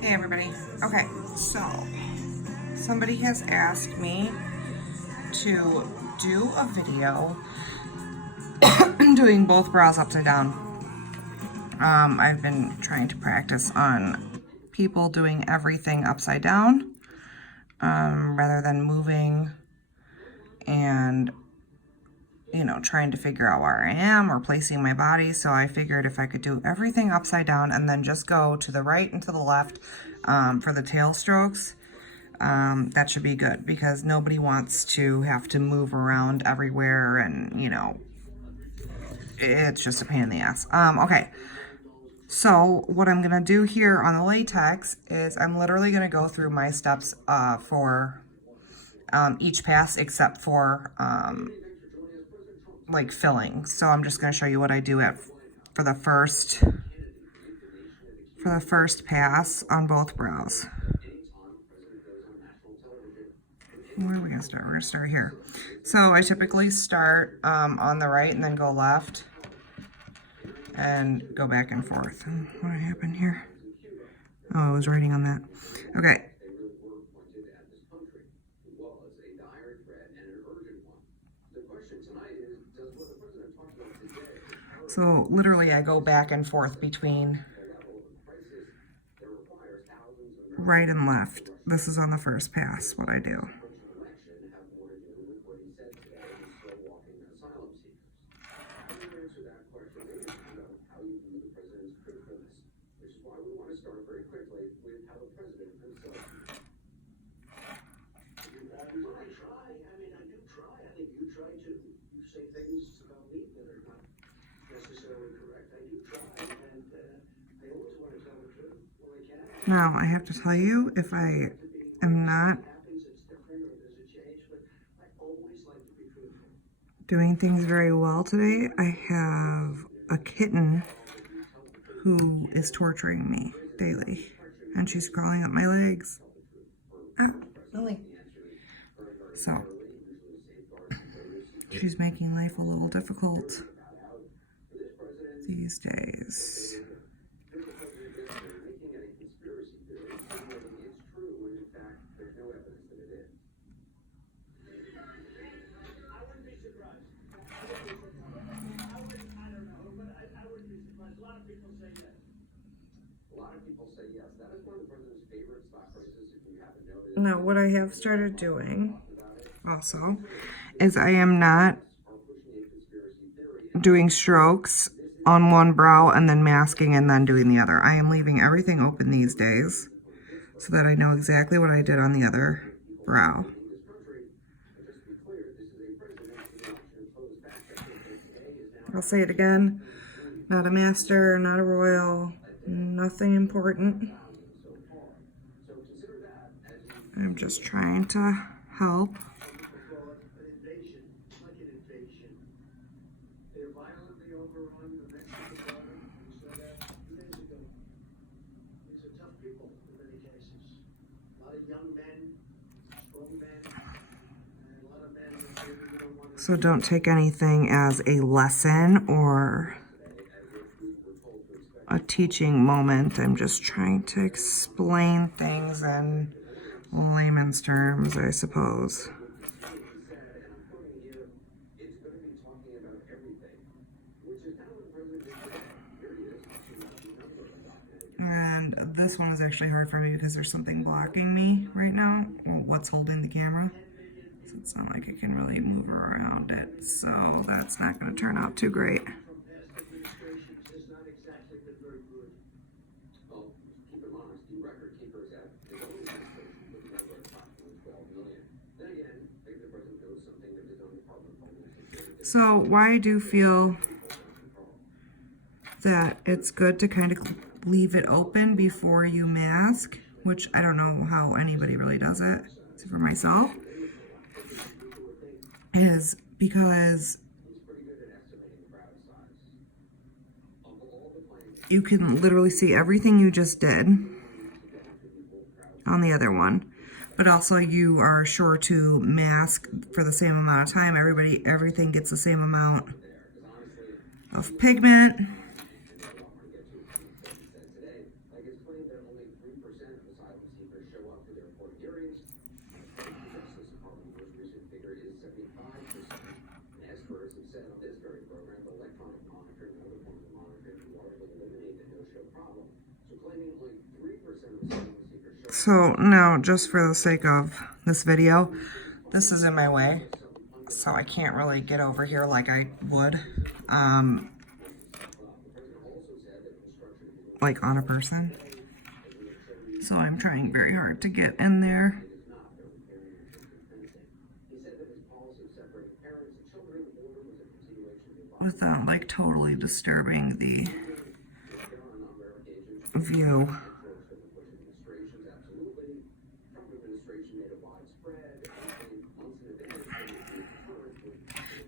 Hey everybody. Okay, so somebody has asked me to do a video doing both brows upside down. I've been trying to practice on people doing everything upside down rather than moving and trying to figure out where I am or placing my body. So I figured if I could do everything upside down and then just go to the right and to the left for the tail strokes, that should be good because nobody wants to have to move around everywhere and, it's just a pain in the ass. Okay. So what I'm going to do here on the latex is I'm literally going to go through my steps for each pass except for like filling. So I'm just going to show you what I do for the first pass on both brows. Where are we going to start? We're going to start here. So I typically start on the right and then go left and go back and forth. What happened here? Oh, I was writing on that. Okay. So literally I go back and forth between right and left. This is on the first pass, what I do. Now, I have to tell you, if I am not doing things very well today, I have a kitten who is torturing me daily, and she's crawling up my legs. Lily. So, she's making life a little difficult these days. Now, what I have started doing also is I am not doing strokes on one brow and then masking and then doing the other. I am leaving everything open these days so that I know exactly what I did on the other brow. I'll say it again, not a master, not a royal, nothing important. I'm just trying to help. So don't take anything as a lesson or a teaching moment. I'm just trying to explain things in layman's terms, I suppose. And this one is actually hard for me because there's something blocking me right now. Well, what's holding the camera? So it's not like I can really move around it. So that's not going to turn out too great. So why I do feel that it's good to kind of leave it open before you mask, which I don't know how anybody really does it, except for myself, is because you can literally see everything you just did on the other one. But also you are sure to mask for the same amount of time. Everything gets the same amount of pigment. So now, just for the sake of this video, this is in my way, so I can't really get over here like I would, like on a person. So I'm trying very hard to get in there without like totally disturbing the view.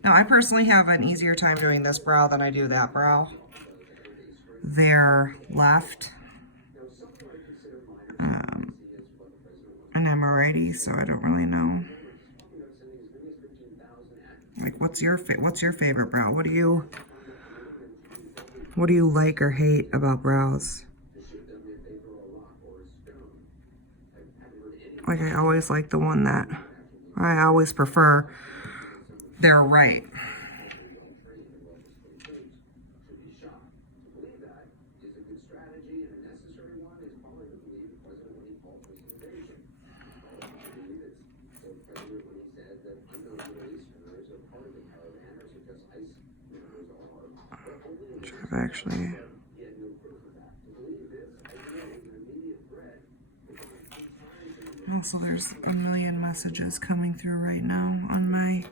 Now, I personally have an easier time doing this brow than I do that brow. They're left. And I'm a righty, so I don't really know. Like, what's your favorite brow? What do you like or hate about brows? Like, I always like the one that I always prefer. They're right. Actually, also there's a million messages coming through right now on my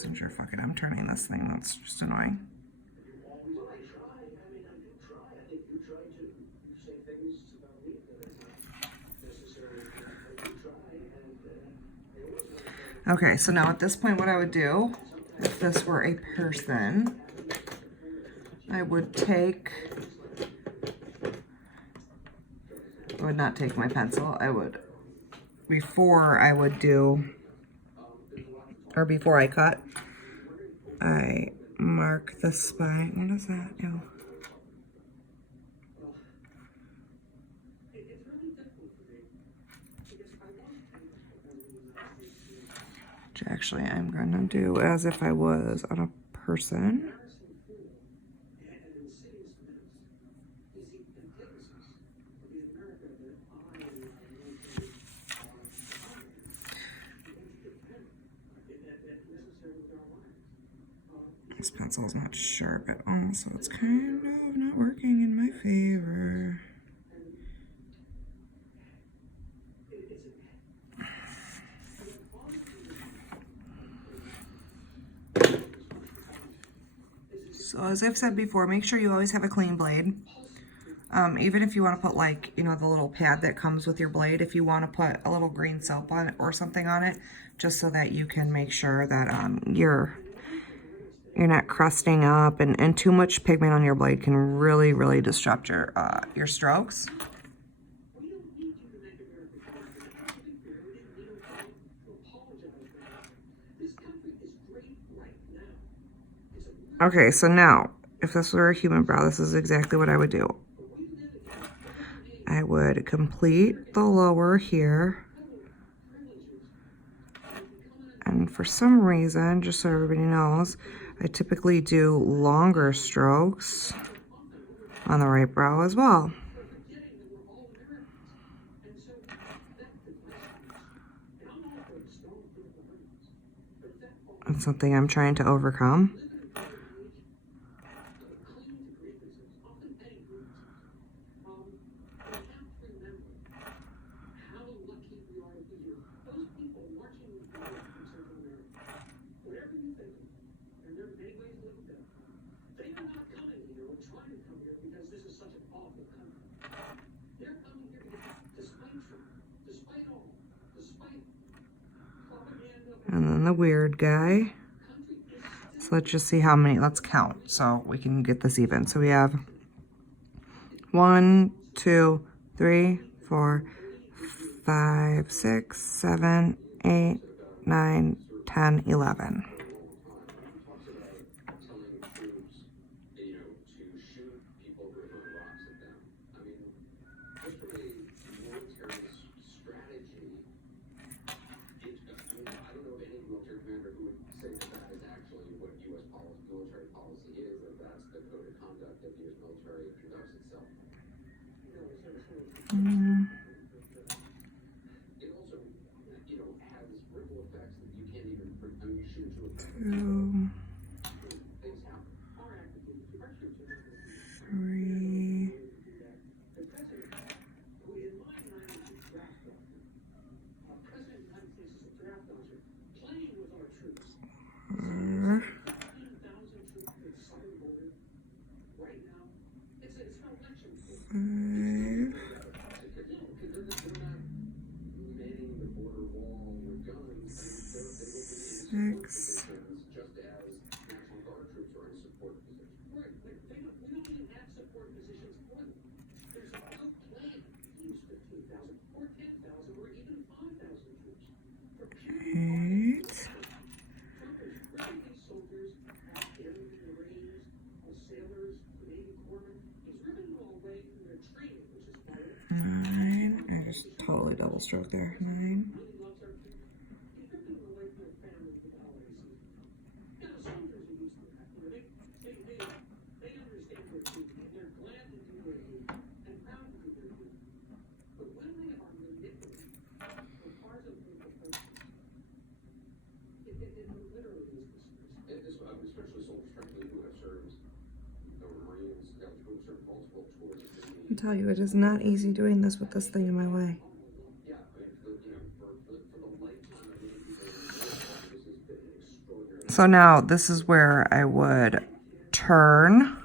Messenger. Fuck it, I'm turning this thing. That's just annoying. Okay, so now at this point, what I would do, if this were a person, I would not take my pencil. Before I cut, I mark the spine. What is that? Ew. Which actually I'm gonna do as if I was on a person. This pencil is not sharp at all, so it's kind of not working in my favor. So as I've said before, make sure you always have a clean blade. Even if you want to put like, the little pad that comes with your blade, if you want to put a little green soap on it or something on it, just so that you can make sure that you're not crusting up, and too much pigment on your blade can really, really disrupt your strokes. Okay, so now, if this were a human brow, this is exactly what I would do. I would complete the lower here. And for some reason, just so everybody knows, I typically do longer strokes on the right brow as well. That's something I'm trying to overcome. And then the weird guy. So let's just see how many, let's count so we can get this even. So we have 1, 2, 3, 4, 5, 6, 7, 8, 9, 10, 11. 2, 3, 4, 5, 6, 8, 9. I just totally double stroke there. 9. 'll tell you, it is not easy doing this with this thing in my way. So now this is where I would turn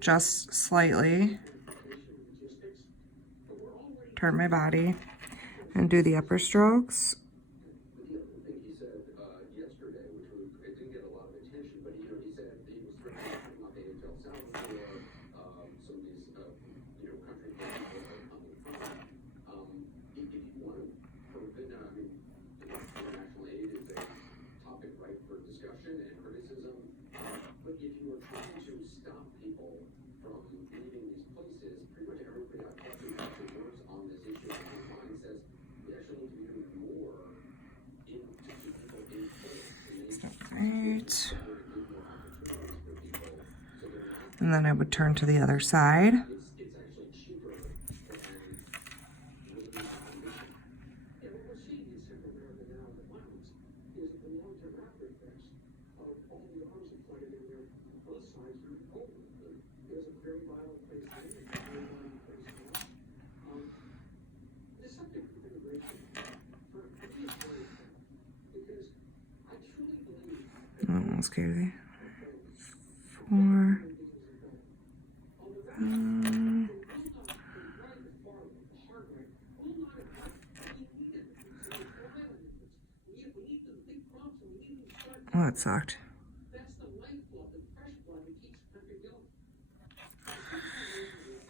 just slightly, turn my body, and do the upper strokes. Right. And then I would turn to the other side. Almost crazy. 4, 5. Oh, that sucked.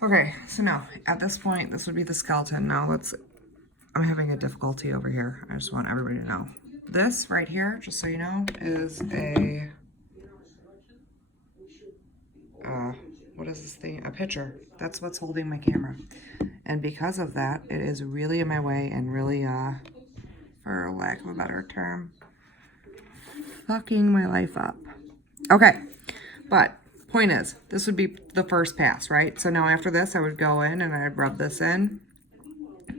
Okay, so now at this point, this would be the skeleton. Now I'm having a difficulty over here. I just want everybody to know. This right here, just so you know, is a, what is this thing? A pitcher. That's what's holding my camera. And because of that, it is really in my way and really, for lack of a better term, fucking my life up. Okay, but point is, this would be the first pass, right? So now after this, I would go in and I'd rub this in,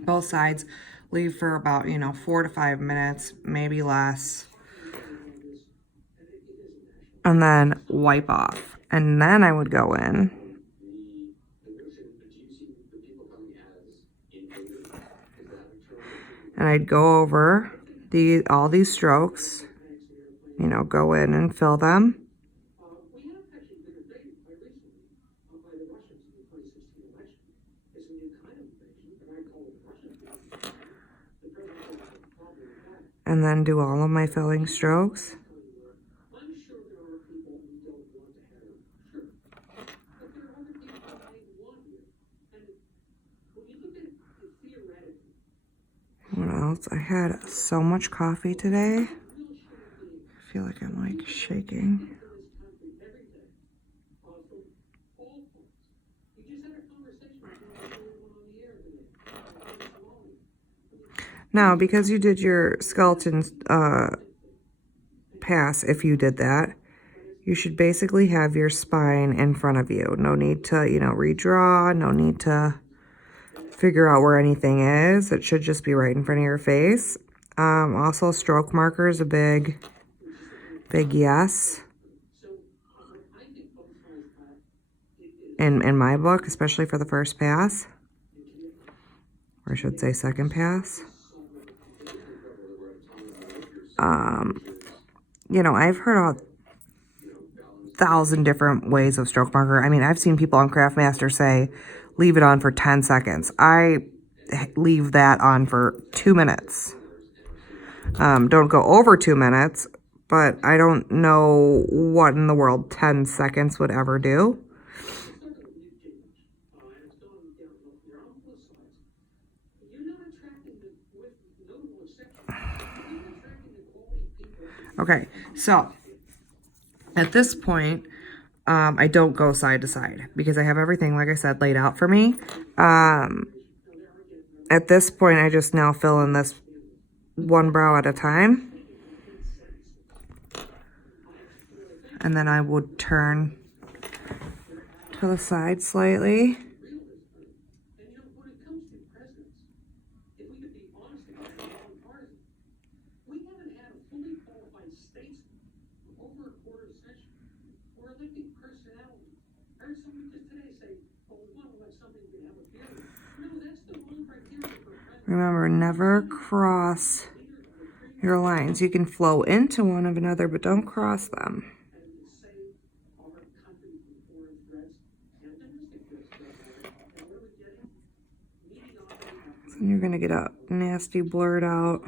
both sides, leave for about, 4 to 5 minutes, maybe less, and then wipe off. And then I would go in and I'd go over all these strokes, go in and fill them. And then do all of my filling strokes. What else? I had so much coffee today. I feel like I'm like shaking. Now, because you did your skeleton pass, if you did that, you should basically have your spine in front of you. No need to, you know, redraw. No need to figure out where anything is. It should just be right in front of your face. Also, stroke marker is a big yes. In my book, especially for the first pass. Or I should say second pass. You know, I've heard a 1,000 different ways of stroke marker. I mean, I've seen people on Craftmaster say, leave it on for 10 seconds. I leave that on for 2 minutes. Don't go over 2 minutes, but I don't know what in the world 10 seconds would ever do. Okay, so at this point, I don't go side to side because I have everything, like I said, laid out for me. At this point, I just now fill in this one brow at a time. And then I would turn to the side slightly. Remember, never cross your lines. You can flow into one of another, but don't cross them. So you're gonna get a nasty blurred out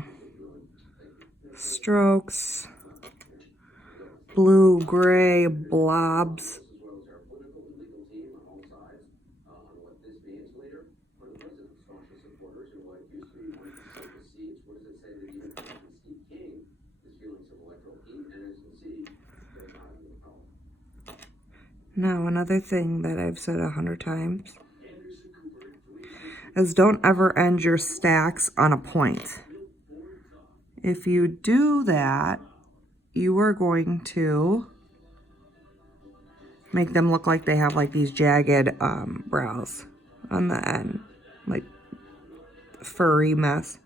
strokes, blue, gray blobs. Now, another thing that I've said 100 times is don't ever end your stacks on a point. If you do that, you are going to make them look like they have like these jagged brows on the end, like furry mess.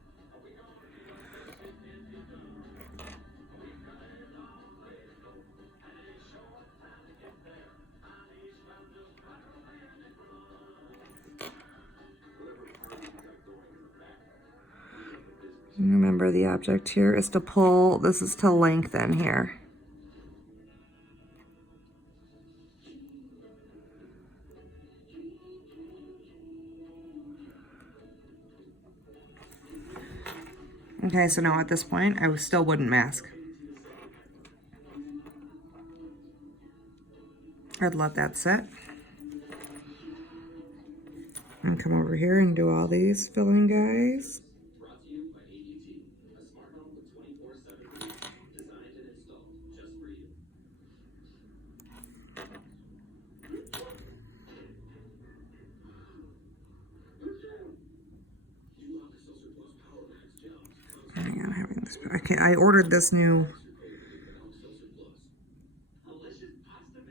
Remember, the object here is to pull, this is to lengthen here. Okay, so now at this point, I still wouldn't mask. I'd let that sit. And come over here and do all these filling guys. Hang on, having this. Okay, I ordered this new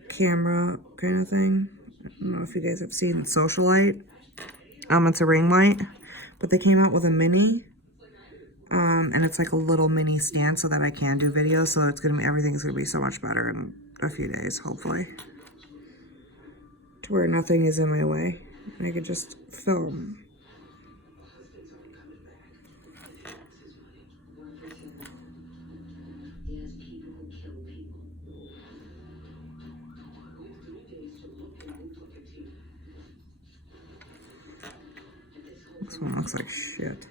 camera kind of thing. I don't know if you guys have seen Socialite. It's a ring light, but they came out with a mini. And it's like a little mini stand so that I can do videos. So it's gonna be, everything's gonna be so much better in a few days, hopefully. To where nothing is in my way. And I could just film. This one looks like shit.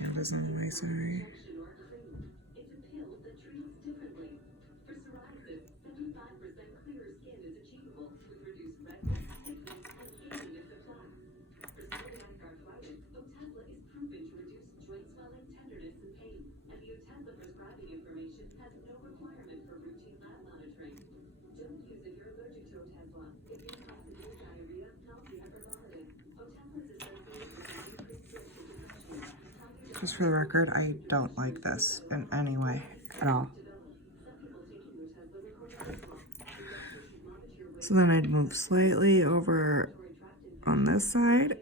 That isn't my sorry. Just for the record, I don't like this in any way at all. So then I'd move slightly over on this side.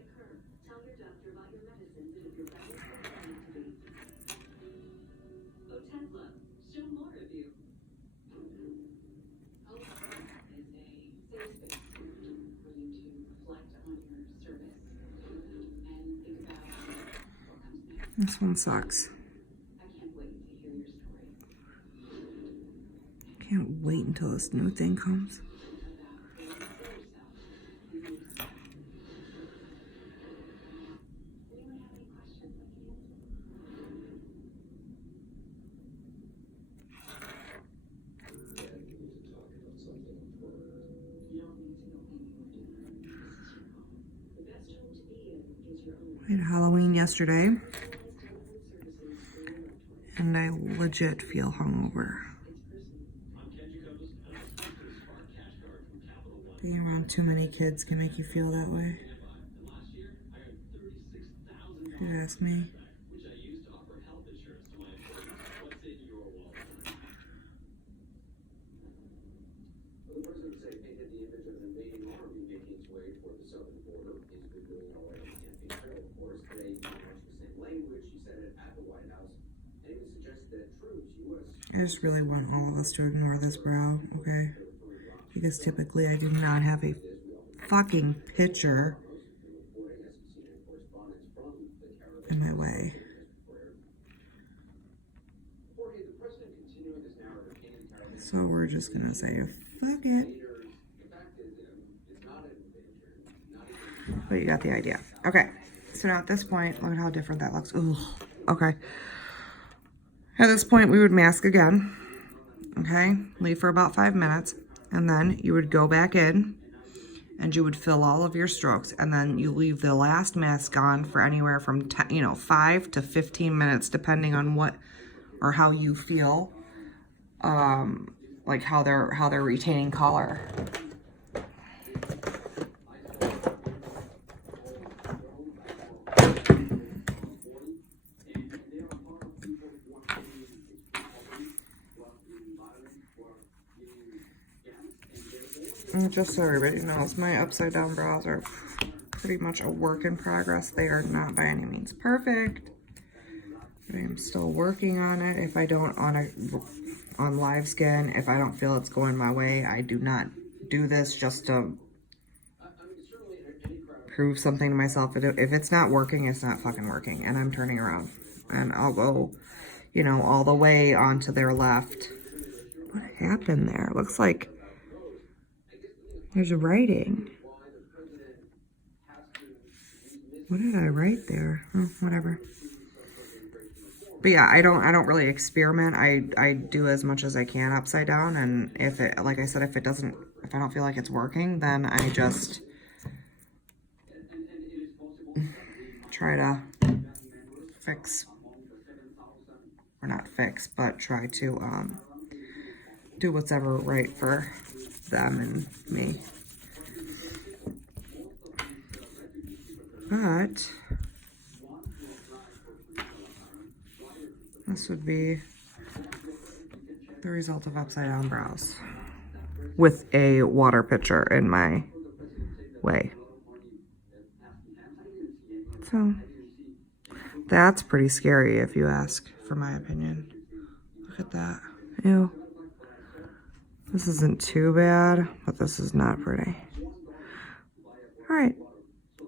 This one sucks. Can't wait until this new thing comes. We had Halloween yesterday, and I legit feel hungover. Being around too many kids can make you feel that way, if you ask me. I just really want all of us to ignore this brow, okay? Because typically I do not have a fucking picture in my way. So we're just gonna say, fuck it. But you got the idea. Okay, so now at this point, look at how different that looks. Ooh, okay. At this point, we would mask again, okay? Leave for about 5 minutes, and then you would go back in, and you would fill all of your strokes, and then you leave the last mask on for anywhere from 5 to 15 minutes, depending on what or how you feel, like how they're retaining color. And just so everybody knows, my upside down brows are pretty much a work in progress. They are not by any means perfect. But I am still working on it. If I don't on live skin, if I don't feel it's going my way, I do not do this just to prove something to myself. If it's not working, it's not fucking working. And I'm turning around. And I'll go, all the way onto their left. What happened there? It looks like there's writing. What did I write there? Oh, whatever. But yeah, I don't really experiment. I do as much as I can upside down, and if it, like I said, if I don't feel like it's working, then I just try to fix, or not fix, but try to do what's ever right for them and me. But this would be the result of upside down brows with a water pitcher in my way. So that's pretty scary if you ask for my opinion. Look at that. Ew. This isn't too bad, but this is not pretty. All right,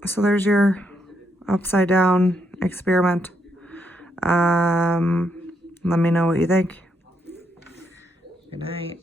so there's your upside down experiment. Let me know what you think. Good night.